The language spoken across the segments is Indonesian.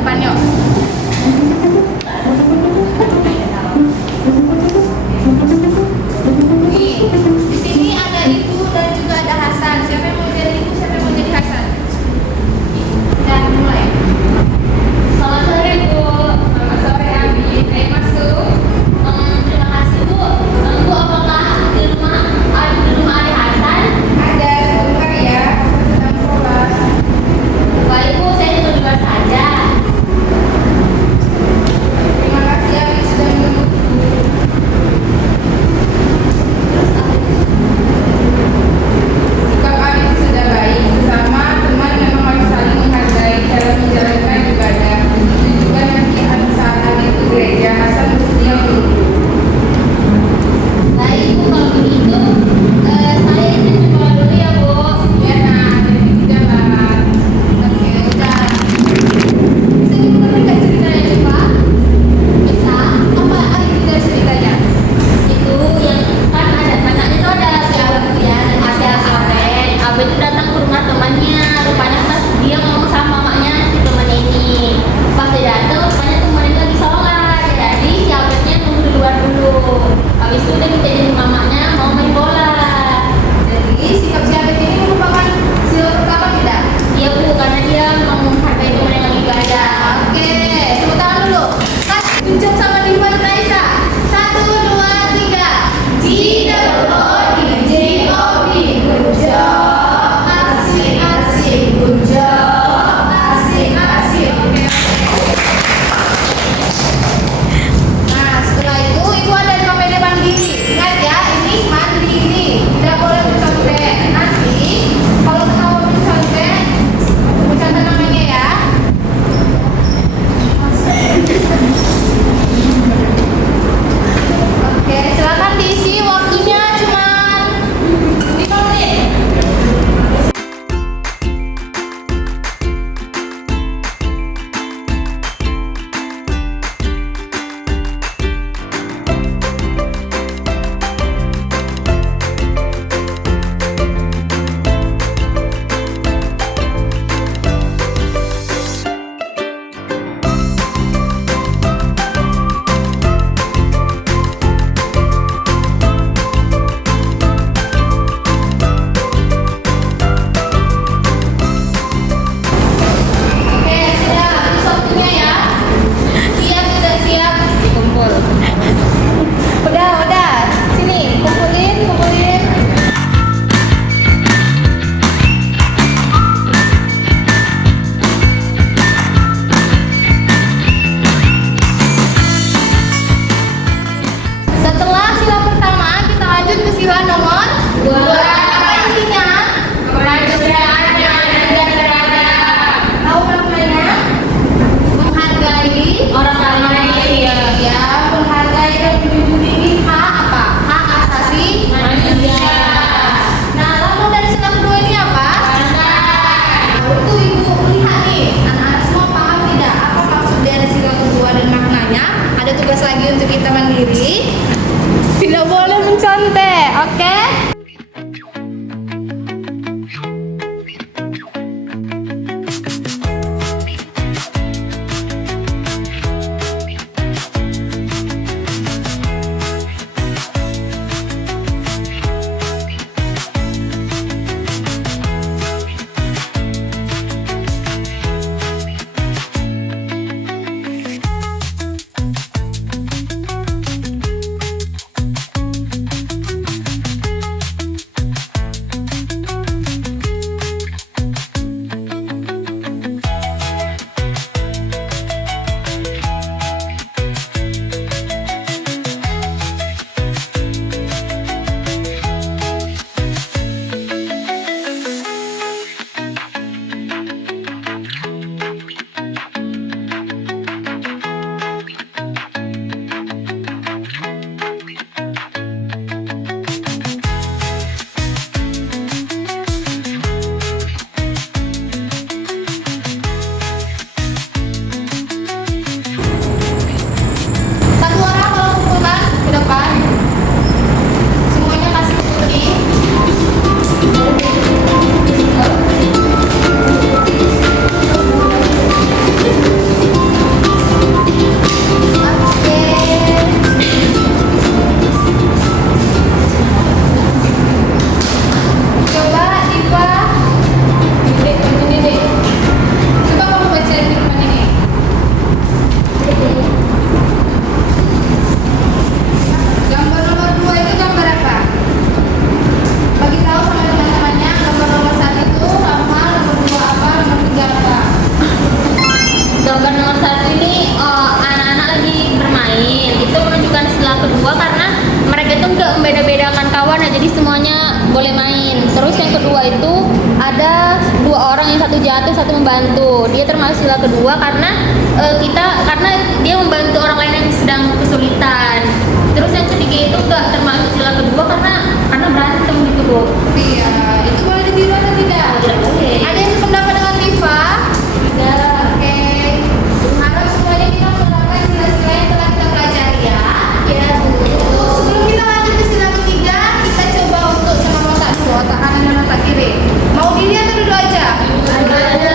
depan yuk. Nih, di sini ada Ibu dan juga ada Hasan. Siapa yang mau jadi Ibu, siapa yang mau jadi Hasan? Dan mulai. Selamat sore Bu. Selamat sore Abi. Ayo masuk. Terima kasih Bu. Bu, apakah di rumah ada Hasan? Ada sebentar ya, Hasan sedang sholat. Baik Bu, saya tunggu di luar saja. membeda-bedakan kawan ya, jadi semuanya boleh main. Terus yang kedua itu ada 2 orang, yang satu jatuh, satu membantu. Dia termasuk sila kedua karena karena dia membantu orang lain yang sedang kesulitan. Terus yang ketiga itu enggak termasuk sila kedua karena berantem gitu, Bu. Iya, itu boleh ditiru atau tidak? Tidak boleh. Ada yang sependapat dengan Tifa? Tidak. Oke. Harap semuanya kita menerapkan sila-sila yang telah kita pelajari ya. Ya, Bu. Sebelum kita lanjut ke sila ketiga, kita coba untuk sama otak dulu, otak kanan dan otak kiri. Mau diri atau duduk aja? Duduk aja.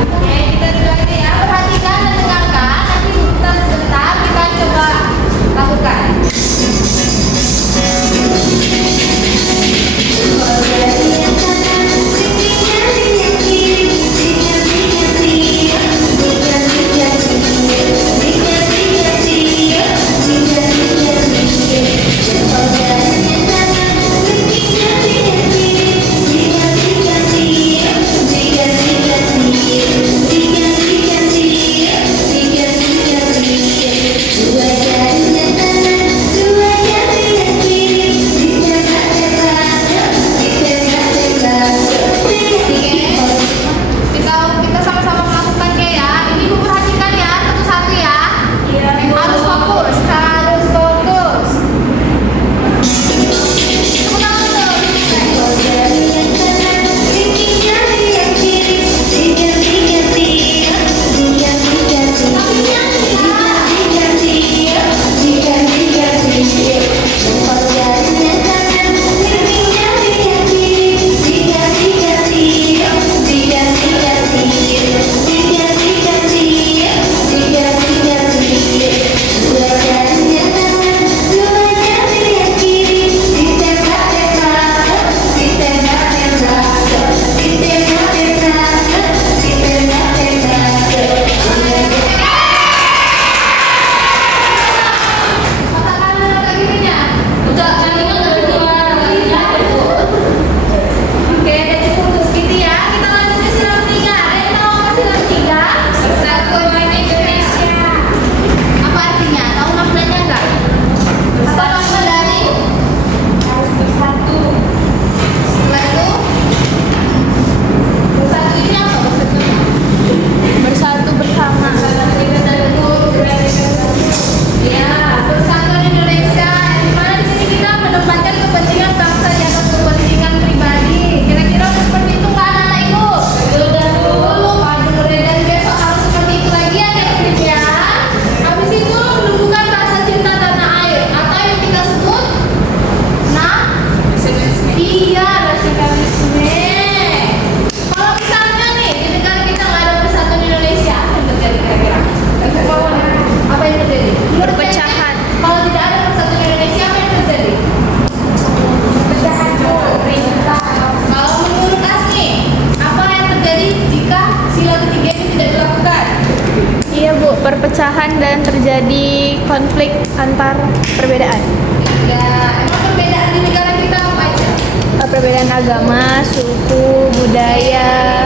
Oke, kita duduk aja ya. Perhatikan dan dengarkan. Nanti kita sebentar kita coba lakukan. Kita sama-sama melakukannya ya. Ini Bu perhatikan ya, satu-satu ya. Harus fokus, harus fokus. Tepuk tangan dulu. Otak kanan dan otak kirinya. Udah, kalinya udah kedua. Oke, jadi putus gitu ya. Kita lanjut ke sila ketiga. Ada yang tahu apa sila ketiga? Persatuan Indonesia. Apa artinya? Tahu maknanya enggak? Apa makna dari? Harus bersatu. Setelah itu, bersatu ini apa maksudnya? Bersatu bersama. Ya, Persatuan Indonesia. Di mana di sini kita menempatkan kepentingan bangsa di atas kepentingan pribadi. Kira-kira udah seperti itu nggak anak-anak ibu? Sudah, Bu. Waduh, dan besok harus seperti itu lagi ya, adik-adik ya. Habis itu menumbuhkan rasa cinta tanah air atau yang kita sebut iya, nasionalisme. Kalau misalnya nih di negara kita nggak ada Persatuan Indonesia, apa yang terjadi kira-kira? Apa yang terjadi? Perpecahan. Kalau tidak ada Persatuan Indonesia, apa yang terjadi? Perpecahan pemerintah. Kalau menurut Asmi, apa yang terjadi jika sila ketiga ini tidak dilakukan? Iya, Bu, perpecahan dan terjadi konflik antar perbedaan. Ya, emang perbedaan di negara kita apa aja? Perbedaan agama, suku, budaya,